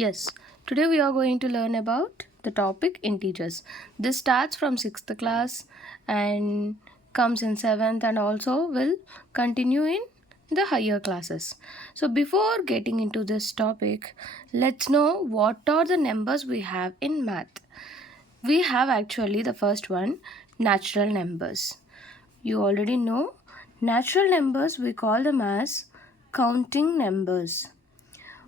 Yes, today we are going to learn about the topic integers. This starts from 6th class and comes in 7th and also will continue in the higher classes. So before getting into this topic, let's know what are the numbers we have in math. We have actually the first one, natural numbers. You already know natural numbers, we call them as counting numbers.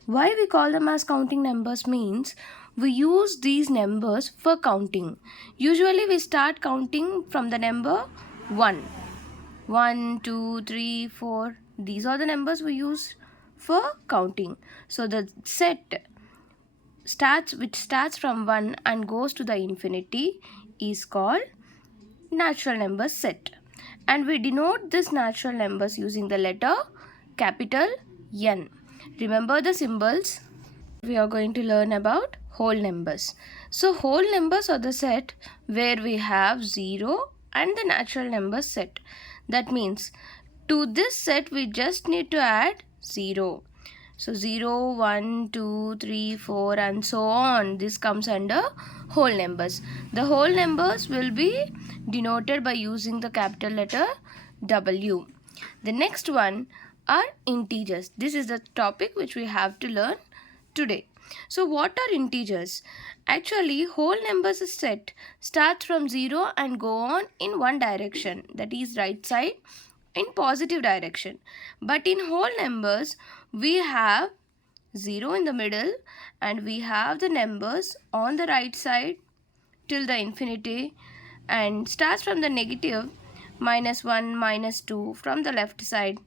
Why we call them as counting numbers means we use these numbers for counting. Usually we start counting from the number 1. 1, 2, 3, 4. These are the numbers we use for counting. So the set which starts from 1 and goes to the infinity is called natural number set. And we denote this natural numbers using the letter capital N. Remember the symbols? We are going to learn about whole numbers. So whole numbers are the set where we have 0 and the natural number set. That means to this set we just need to add 0. So 0, 1, 2, 3, 4 and so on. This comes under whole numbers. The whole numbers will be denoted by using the capital letter W. The next one are integers. This is the topic which we have to learn today. So what are integers? Actually, whole numbers set starts from 0 and go on in one direction, that is right side, in positive direction. But in whole numbers we have 0 in the middle and we have the numbers on the right side till the infinity, and starts from the negative -1 -2 from the left side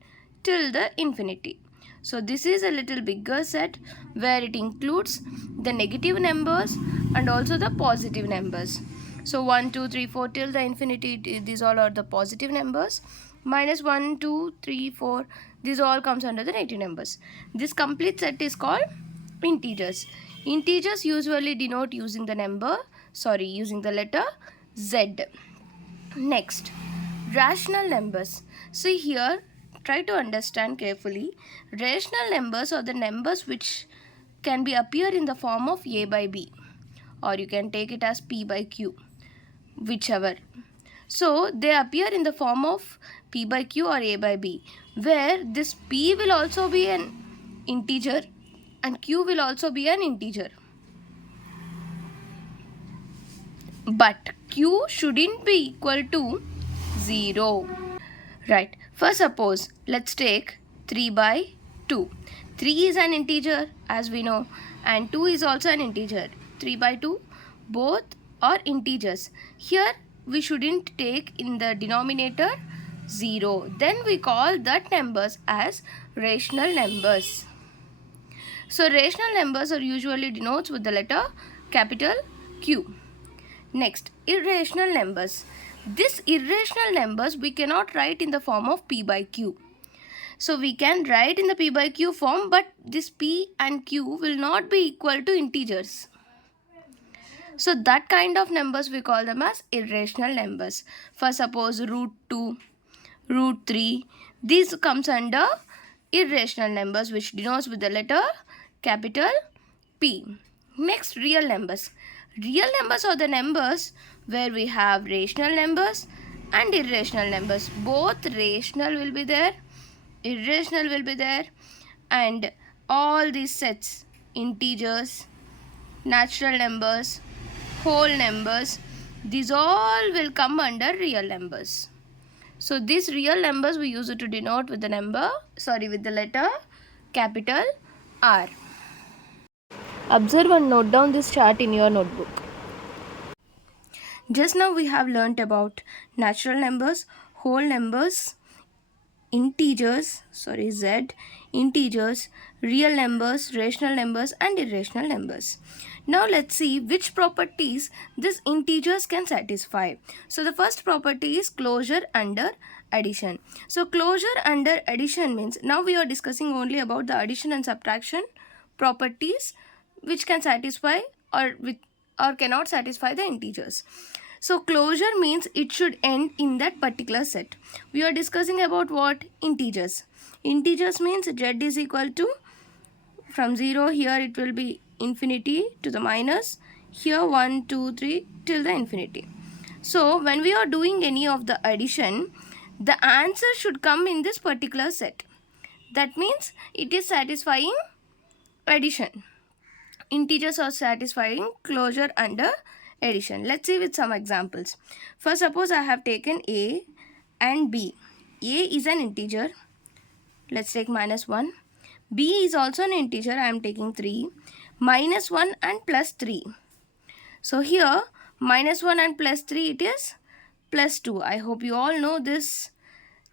till the infinity. So this is a little bigger set where it includes the negative numbers and also the positive numbers. So 1, 2, 3, 4 till the infinity, these all are the positive numbers. -1, 2, 3, 4, these all comes under the negative numbers. This complete set is called integers. Integers usually denote using the letter Z. Next, rational numbers. See here, try to understand carefully. Rational numbers are the numbers which can be appear in the form of A by B, or you can take it as P by Q, whichever. So they appear in the form of P by Q or A by B, where this P will also be an integer and Q will also be an integer. But Q shouldn't be equal to 0. Right. First suppose, let's take 3 by 2. 3 is an integer as we know, and 2 is also an integer. 3 by 2, both are integers. Here we shouldn't take in the denominator 0. Then we call that numbers as rational numbers. So rational numbers are usually denotes with the letter capital Q. Next, irrational numbers. These irrational numbers we cannot write in the form of P by Q. So we can write in the P by Q form, but this P and Q will not be equal to integers. So that kind of numbers we call them as irrational numbers. For suppose √2, √3, these comes under irrational numbers which denotes with the letter capital P. Next, real numbers. Real numbers are the numbers where we have rational numbers and irrational numbers. Both rational will be there, irrational will be there, and all these sets, integers, natural numbers, whole numbers, these all will come under real numbers. So these real numbers we use it to denote with the letter capital R. Observe and note down this chart in your notebook. Just now we have learnt about natural numbers, whole numbers, integers, Z, integers, real numbers, rational numbers and irrational numbers. Now let's see which properties these integers can satisfy. So the first property is closure under addition. So closure under addition means, now we are discussing only about the addition and subtraction properties which can satisfy or cannot satisfy the integers. So closure means it should end in that particular set. We are discussing about what? Integers. Integers means Z is equal to from 0 here it will be infinity to the minus, here 1 2 3 till the infinity. So when we are doing any of the addition, the answer should come in this particular set. That means it is satisfying addition. Integers are satisfying closure under addition. Let's see with some examples. First, suppose I have taken A and B. A is an integer. Let's take minus 1. B is also an integer. I am taking 3. Minus 1 and plus 3. So here minus 1 and plus 3, it is plus 2. I hope you all know this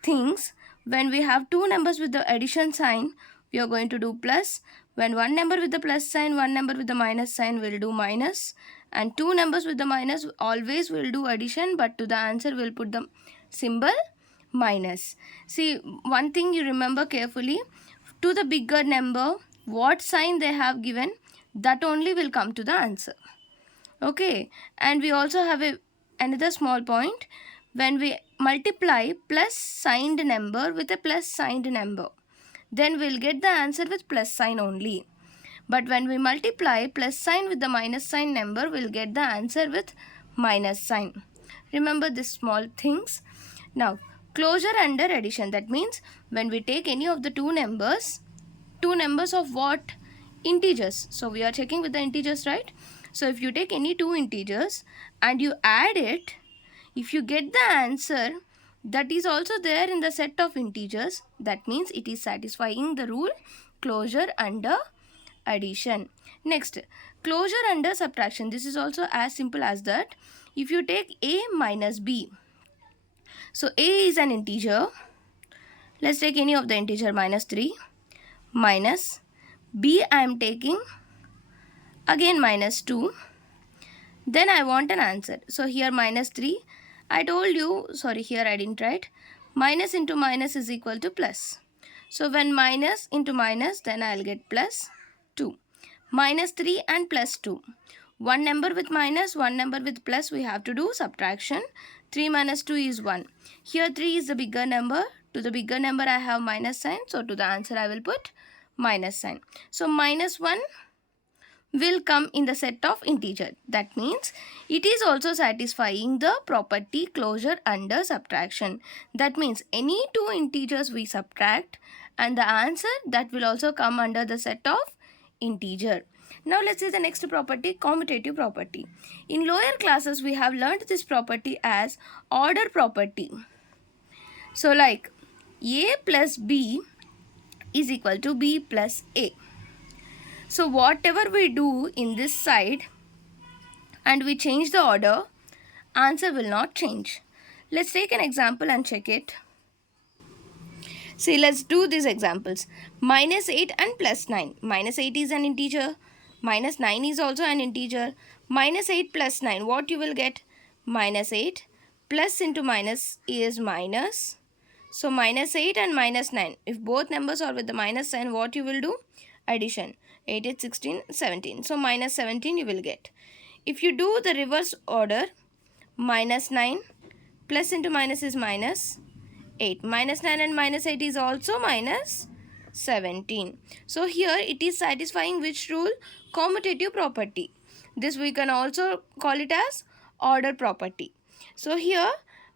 things. When we have two numbers with the addition sign, we are going to do plus. When one number with the plus sign, one number with the minus sign, will do minus. And two numbers with the minus always will do addition, but to the answer we'll put the symbol minus. See, one thing you remember carefully, to the bigger number, what sign they have given, that only will come to the answer. Okay, and we also have another small point. When we multiply plus signed number with a plus signed number, then we'll get the answer with plus sign only. But when we multiply plus sign with the minus sign number, we'll get the answer with minus sign. Remember these small things. Now, closure under addition. That means when we take any of the two numbers of what? Integers. So we are checking with the integers, right? So if you take any two integers and you add it, if you get the answer that is also there in the set of integers, that means it is satisfying the rule closure under addition. Next, closure under subtraction. This is also as simple as that. If you take A minus B, so A is an integer. Let's take any of the integer, minus 3, minus B I am taking again minus 2. Then I want an answer. So here minus 3. I told you, sorry, here I didn't write. Minus into minus is equal to plus. So when minus into minus, then I'll get plus 2. Minus 3 and plus 2. One number with minus, one number with plus, we have to do subtraction. 3 minus 2 is 1. Here 3 is the bigger number. To the bigger number I have minus sign. So to the answer I will put minus sign. So minus 1 will come in the set of integer. That means it is also satisfying the property closure under subtraction. That means any two integers we subtract and the answer that will also come under the set of integer. Now let's see the next property, commutative property. In lower classes we have learned this property as order property. So like A plus B is equal to B plus A. So whatever we do in this side and we change the order, answer will not change. Let's take an example and check it. See, let's do these examples. Minus 8 and plus 9. Minus 8 is an integer. Minus 9 is also an integer. Minus 8 plus 9. What you will get? Minus 8. Plus into minus is minus. So minus 8 and minus 9. If both numbers are with the minus sign, what you will do? Addition. 8, 8, 16, 17. So minus 17 you will get. If you do the reverse order, minus 9 plus into minus is minus 8. Minus 9 and minus 8 is also minus 17. So here it is satisfying which rule? Commutative property. This we can also call it as order property. So here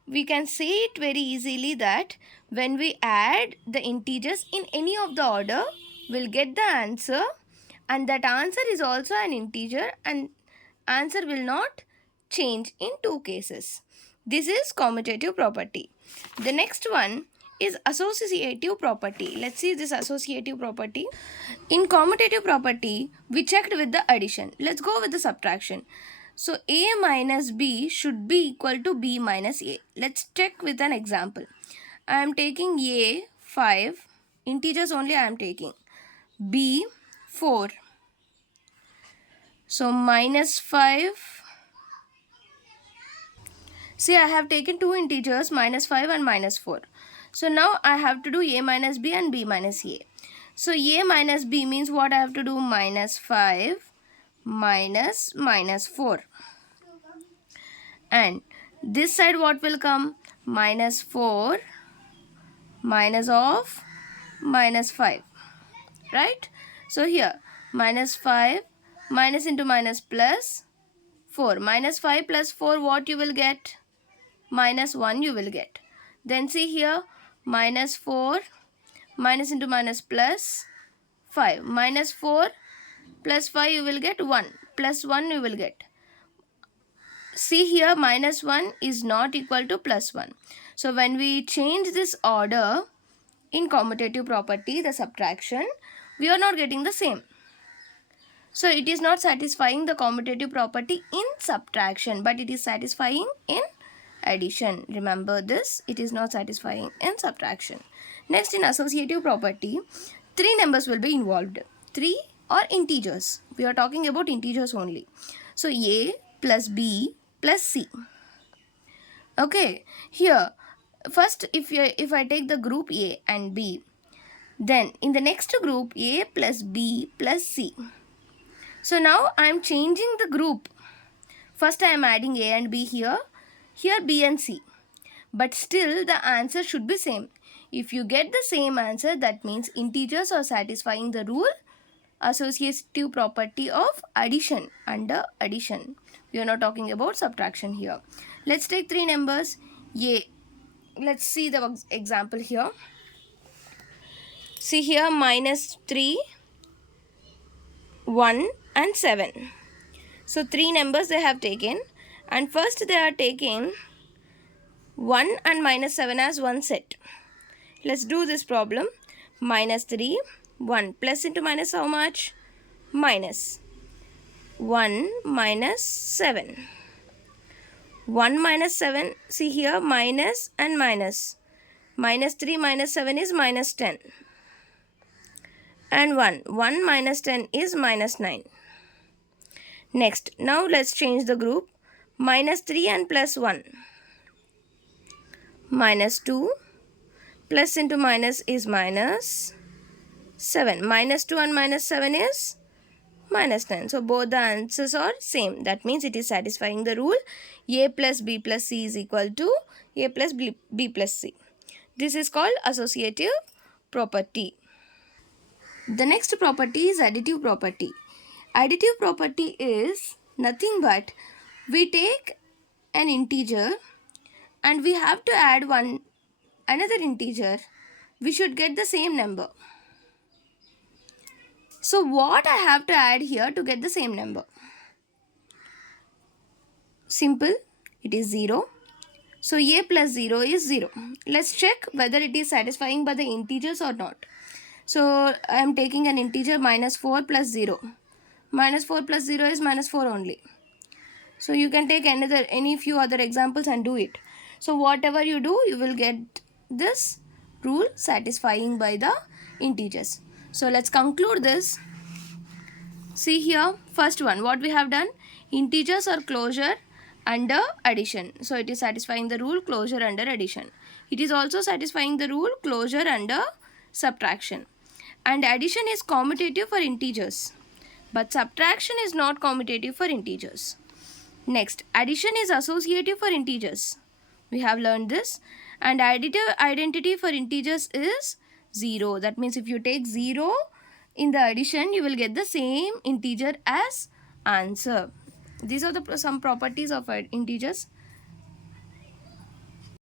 we can say it very easily that when we add the integers in any of the order, we'll get the answer, and that answer is also an integer and answer will not change in two cases. This is commutative property. The next one is associative property. Let's see this associative property. In commutative property, we checked with the addition. Let's go with the subtraction. So A minus B should be equal to B minus A. Let's check with an example. I am taking A 5, integers only I am taking. B 4. So minus 5. See, I have taken two integers, minus 5 and minus 4. So now I have to do A minus B and B minus A. So A minus B means what I have to do? Minus 5 minus minus 4. And this side what will come? Minus 4 minus of minus 5. Right? So here minus 5 minus into minus plus 4. Minus 5 plus 4, what you will get? Minus 1 you will get. Then see here minus 4 minus into minus plus 5. Minus 4 plus 5 you will get 1. Plus 1 you will get. See here minus 1 is not equal to plus 1. So when we change this order in commutative property, the subtraction, we are not getting the same. So it is not satisfying the commutative property in subtraction, but it is satisfying in addition. Remember this, it is not satisfying in subtraction. Next, in associative property, 3 numbers will be involved. 3 or integers. We are talking about integers only. So A plus B plus C. Okay, here first if I take the group A and B, then in the next group A plus B plus C. So now I am changing the group. First I am adding A and B here B and C. But still the answer should be same. If you get the same answer, that means integers are satisfying the rule associative property of addition under addition. We are not talking about subtraction here. Let's take 3 numbers. A. Let's see the example here. See here minus 3, 1 and 7. So 3 numbers they have taken, and first they are taking 1 and minus 7 as one set. Let's do this problem. Minus 3, 1 plus into minus how much? Minus 1 minus 7. 1 minus 7, see here minus and minus. Minus 3 minus 7 is minus 10. And 1 minus 10 is minus 9. Next, now let's change the group. Minus 3 and plus 1. Minus 2 plus into minus is minus 7. Minus 2 and minus 7 is minus 9. So both the answers are same. That means it is satisfying the rule A plus B plus C is equal to A plus B plus C. This is called associative property. The next property is additive property. Additive property is nothing but we take an integer and we have to add another integer. We should get the same number. So what I have to add here to get the same number? Simple, it is 0. So A plus 0 is 0. Let's check whether it is satisfying by the integers or not. So I am taking an integer minus 4 plus 0. Minus 4 plus 0 is minus 4 only. So you can take any few other examples and do it. So whatever you do, you will get this rule satisfying by the integers. So let's conclude this. See here, first one, what we have done? Integers are closure under addition. So it is satisfying the rule closure under addition. It is also satisfying the rule closure under subtraction. And addition is commutative for integers, but subtraction is not commutative for integers. Next, addition is associative for integers. We have learned this. And additive identity for integers is 0. That means if you take 0 in the addition, you will get the same integer as answer. These are some properties of integers.